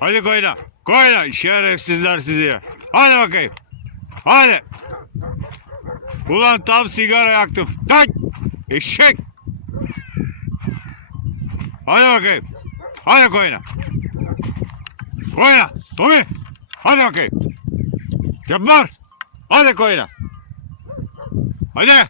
Hadi koyla. Koyla. Şerefsizler sizi. Hadi bakayım. Hadi. Ulan tam sigara yaktım. Tak. Eşek. Hadi bakayım. Hadi koyna. Koyna. Tommy. Hadi bakayım. Yapar. Hadi koyna. Hadi.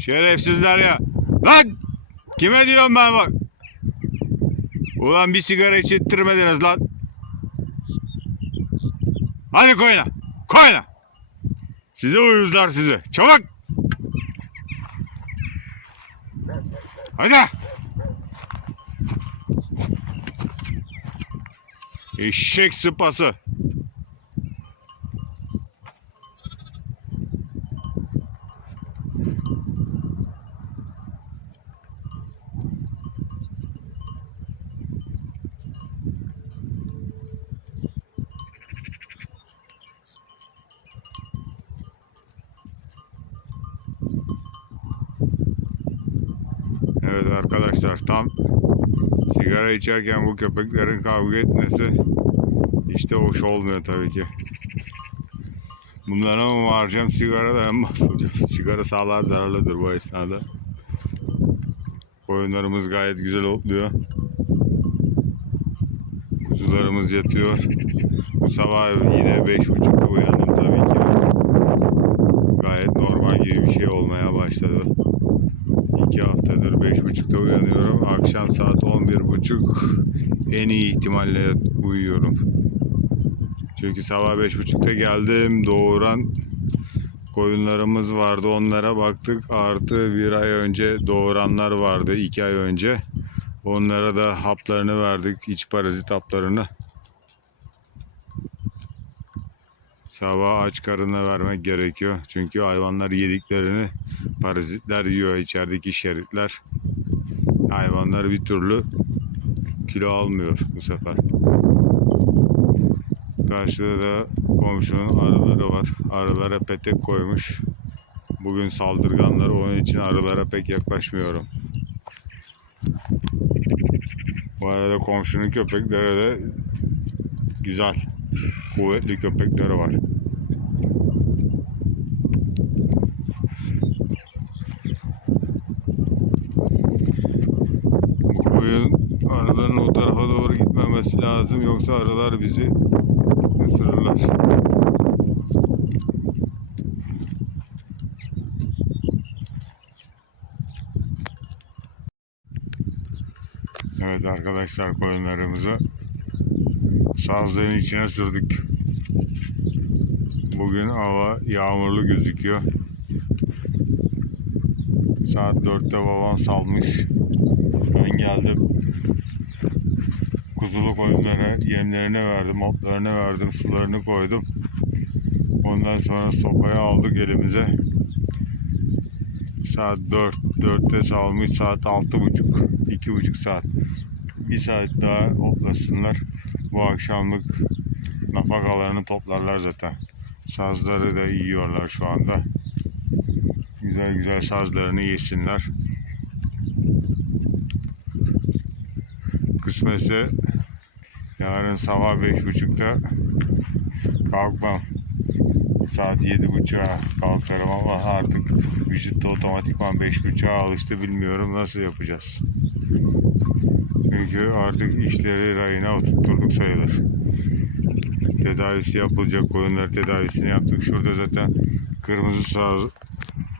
Şerefsizler ya. Lan. Kime diyorum ben bak. Ulan bir sigara içirtmediniz lan. Hadi koyuna. Koyuna. Size uyuzlar sizi. Çabuk. Hadi. Eşek sıpası. Evet arkadaşlar tam sigara içerken bu köpeklerin kavga etmesi işte hoş olmuyor tabii ki. Bunlara mı varacağım sigara da hem basılacağım. Sigara sağlığa zararlıdır bu esnada. Koyunlarımız gayet güzel otluyor. Kuzularımız yatıyor. Bu sabah yine beş buçukta uyandım tabii ki. Gayet normal gibi bir şey olmaya başladı. İki haftadır beş buçukta uyanıyorum. Akşam saat on bir buçuk en iyi ihtimalle uyuyorum. Çünkü sabah beş buçukta geldim. Doğuran koyunlarımız vardı. Onlara baktık. Artı bir ay önce doğuranlar vardı. iki ay önce. Onlara da haplarını verdik. iç parazit haplarını. Sabah aç karnına vermek gerekiyor. Çünkü hayvanlar yediklerini parazitler yiyor içerideki şeritler. Hayvanlar bir türlü kilo almıyor bu sefer. Karşıda da komşunun arıları var. Arılara petek koymuş. Bugün saldırganlar onun için arılara pek yaklaşmıyorum. Bu arada komşunun köpekleri de güzel, kuvvetli köpekleri var. Bu koyun arıların o tarafa doğru gitmemesi lazım yoksa arılar bizi ısırırlar. Evet arkadaşlar koyunlarımızı sazlığın içine sürdük. Bugün hava yağmurlu gözüküyor. Saat 4'te babam salmış. Ben geldim. Kuzulu koyunlara yemlerini verdim, otlarını verdim, sularını koydum. Ondan sonra sopayı aldık elimize. Saat 4, 4'te salmış saat 6.30, 2.5 saat. Bir saat daha otlasınlar. Bu akşamlık nafakalarını toplarlar zaten. Sazları da yiyorlar şu anda. Güzel güzel sazlarını yesinler. Kısmetse yarın sabah beş buçukta kalkmam. Saat yedi buçuğa kalkarım ama artık vücutta otomatikman beş buçuğa alıştı bilmiyorum nasıl yapacağız. Çünkü artık işleri rayına oturtturduk sayılır. Tedavisi yapılacak koyunlar tedavisini yaptık. Şurada zaten kırmızı sağ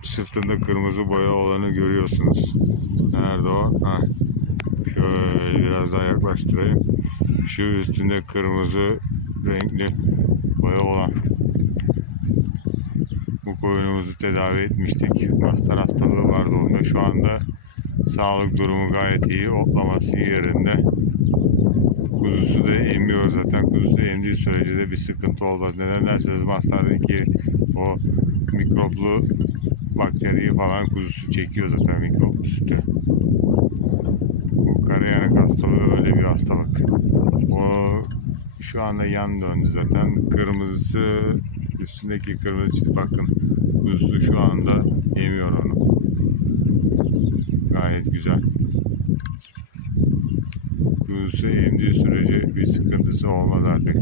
sırtında kırmızı boya olanı görüyorsunuz. Nerede o? Ha. Şöyle biraz daha yaklaştırayım. Şu üstünde kırmızı renkli boya olan. Bu koyunumuzu tedavi etmiştik. Mastar hastalığı vardı onda. Şu anda sağlık durumu gayet iyi. Otlaması yerinde. Kuzusu da emiyor zaten. Kuzusu emdiği sürece de bir sıkıntı olmaz. Neden derseniz mastardaki o mikroplu bakteriyi falan kuzusu çekiyor zaten mikroplu sütü. Bu hastalığı hastalığı öyle bir hastalık. O şu anda yan döndü zaten. Kırmızısı üstündeki kırmızı çiz bakın. Kuzusu şu anda yemiyor onu. Gayet güzel. Kuzusu emdiği sürece bir sıkıntısı olmaz artık.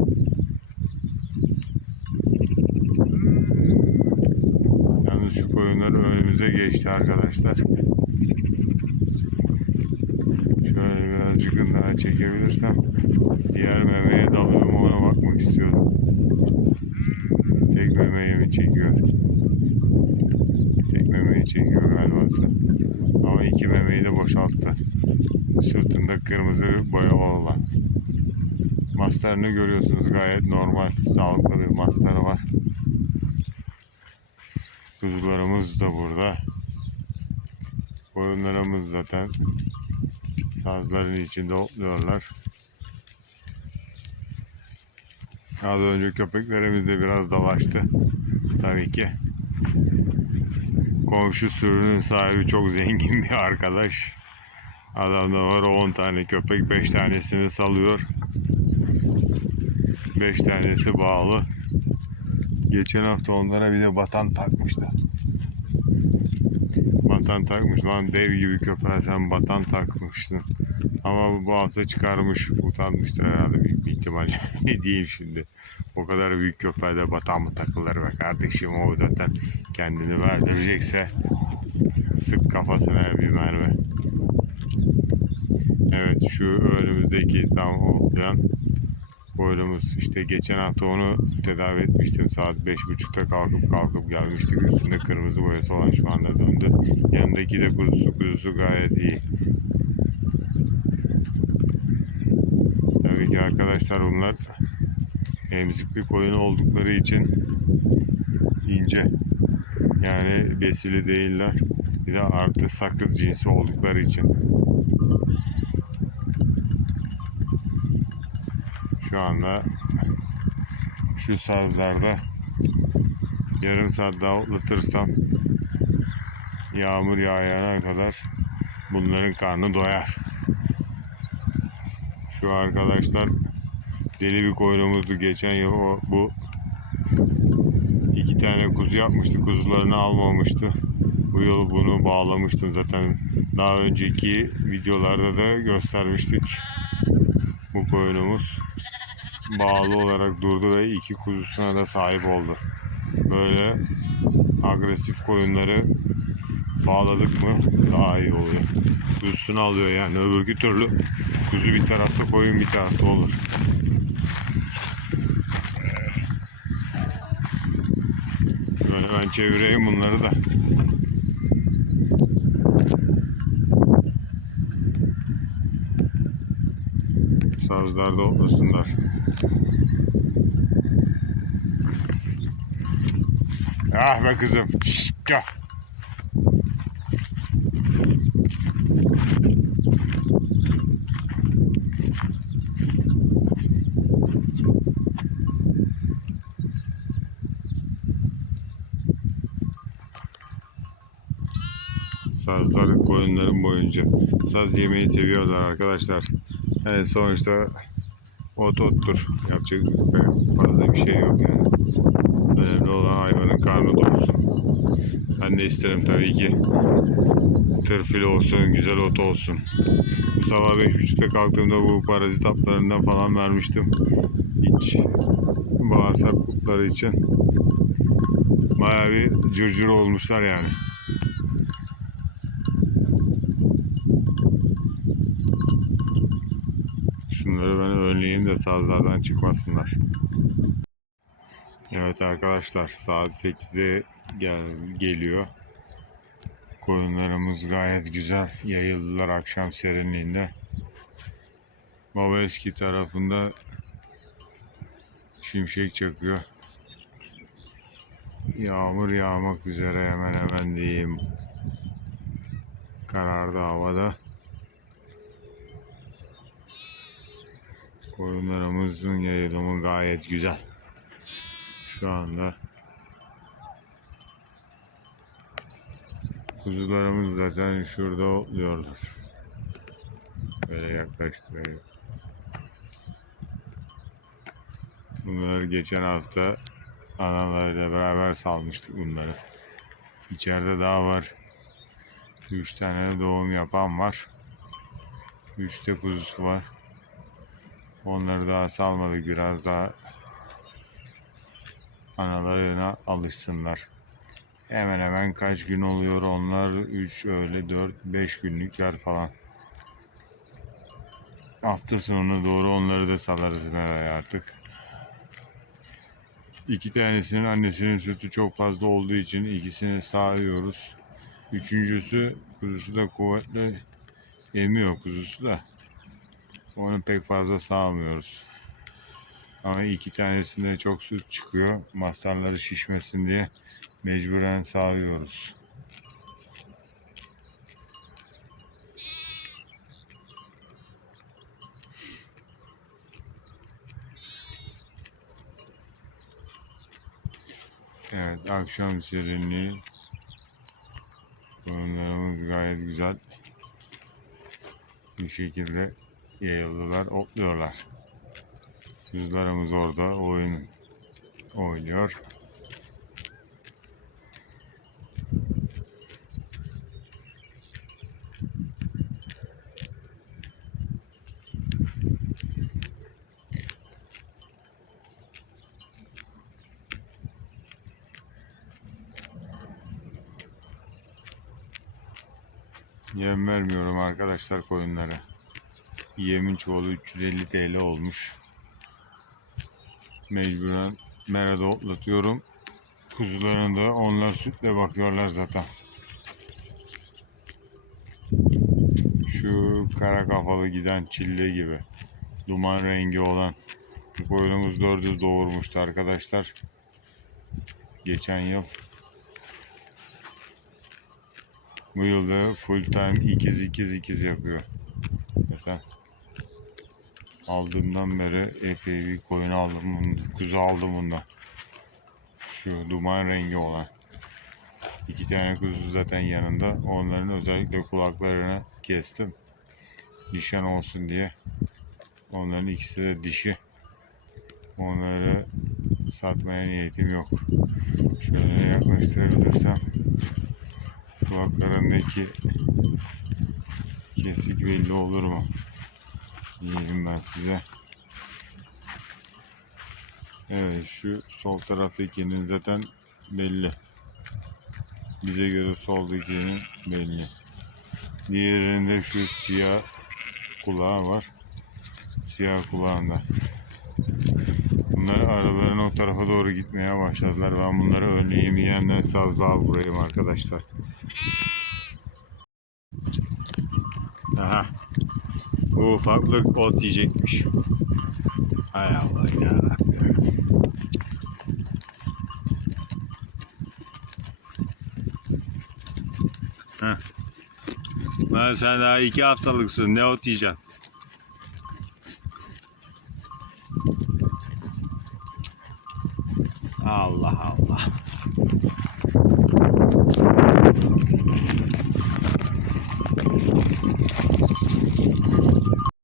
Yalnız şu koyunlar önümüze geçti arkadaşlar. Şöyle birazcık daha çekebilirsem diğer memeye dalıyorum ona bakmak istiyorum. Tek memeyi mi çekiyor? Tek memeyi çekiyor galiba. Ama iki memeyi de boşalttı. Sırtında kırmızı boyalı olan. Mastarını görüyorsunuz gayet normal, sağlıklı bir mastarı var. Kuzularımız da burada. Koyunlarımız zaten sazların içinde otluyorlar. Az önce köpeklerimiz de biraz dalaştı. Tabii ki. Komşu sürünün sahibi çok zengin bir arkadaş. Adamda var 10 tane köpek, 5 tanesini salıyor. 5 tanesi bağlı. Geçen hafta onlara bir de batan takmıştı. Batan takmış lan dev gibi köpeğe sen batan takmıştın. Ama bu hafta çıkarmış, utanmıştır herhalde büyük bir ihtimalle. ne diyeyim şimdi. O kadar büyük köpeğe de batan mı takılır be kardeşim o zaten kendini verdirecekse sık kafasına bir mermi. Evet şu önümüzdeki tam hoplayan boylumuz işte geçen hafta onu tedavi etmiştim. Saat beş buçukta kalkıp kalkıp gelmiştik üstünde kırmızı boyası olan şu anda döndü. Yanındaki de kuzusu kuzusu gayet iyi. Tabii ki arkadaşlar bunlar emzik bir koyun oldukları için ince. Yani besili değiller. Bir de artı sakız cinsi oldukları için şu anda şu sazlarda yarım saat daha otlatırsam yağmur yağana kadar bunların karnı doyar. Şu arkadaşlar deli bir koyunumuzdu geçen yıl o bu iki tane kuzu yapmıştı kuzularını almamıştı. Bu yıl bunu bağlamıştım zaten daha önceki videolarda da göstermiştik bu koyunumuz bağlı olarak durdu ve iki kuzusuna da sahip oldu. Böyle agresif koyunları bağladık mı daha iyi oluyor. Kuzusunu alıyor yani öbürkü türlü kuzu bir tarafta koyun bir tarafta olur. Böyle ben çevireyim bunları da. Sazlarda otlasınlar. Ah be kızım. Şşt, gel. Sazların koyunların boyunca. Saz yemeyi seviyorlar arkadaşlar. Evet sonuçta ot ottur. Yapacak fazla bir şey yok yani. Önemli olan hayvanın karnı doysun. Ben de isterim tabii ki. Tırfil olsun, güzel ot olsun. Bu sabah 5.30'da kalktığımda bu parazit haplarından falan vermiştim. İç bağırsak kurtları için. Bayağı bir cırcır olmuşlar yani. Şunları ben önleyeyim de sazlardan çıkmasınlar. Evet arkadaşlar saat 8'e gel geliyor. Koyunlarımız gayet güzel yayıldılar akşam serinliğinde. Baba eski tarafında şimşek çakıyor. Yağmur yağmak üzere hemen hemen diyeyim. Karardı havada. Koyunlarımızın yayılımı gayet güzel. Şu anda kuzularımız zaten şurada otluyorlar. Şöyle yaklaştırayım. Bunları geçen hafta analarıyla beraber salmıştık bunları. İçeride daha var. Üç tane de doğum yapan var. Üç de kuzusu var. Onları daha salmadık. Biraz daha analarına alışsınlar. Hemen hemen kaç gün oluyor onlar? 3 öyle 4 5 günlükler falan. Hafta sonuna doğru onları da salarız nereye artık. İki tanesinin annesinin sütü çok fazla olduğu için ikisini sağıyoruz. Üçüncüsü kuzusu da kuvvetli emiyor kuzusu da. Onu pek fazla sağmıyoruz. Ama iki tanesinde çok süt çıkıyor. Mastarları şişmesin diye mecburen sağıyoruz. Evet, akşam serinliği. Koyunlarımız gayet güzel. Bir şekilde yayıldılar, otluyorlar. Kuzularımız orada oyun oynuyor. Yem vermiyorum arkadaşlar koyunlara. Yemin çuvalı 350 TL olmuş. Mecburen merada otlatıyorum. Kuzuların da onlar sütle bakıyorlar zaten. Şu kara kafalı giden çille gibi. Duman rengi olan. Bu koyunumuz 400 doğurmuştu arkadaşlar. Geçen yıl. Bu yılda full time ikiz ikiz ikiz yapıyor. Aldığımdan beri epey bir koyun aldım, kuzu aldım bundan. Şu duman rengi olan. İki tane kuzu zaten yanında. Onların özellikle kulaklarını kestim. Nişan olsun diye. Onların ikisi de dişi. Onları satmaya niyetim yok. Şöyle yaklaştırabilirsem kulaklarındaki kesik belli olur mu? Diyelim ben size. Evet şu sol taraftakinin zaten belli. Bize göre soldakinin belli. Diğerinde şu siyah kulağı var. Siyah kulağında. Bunlar aralarına o tarafa doğru gitmeye başladılar. Ben bunları önleyemeyenden sazlığa vurayım arkadaşlar. Aha. Bu ufaklık ot yiyecekmiş. Hay Allah yarabbim. Heh. Sen daha iki haftalıksın. Ne ot yiyeceksin?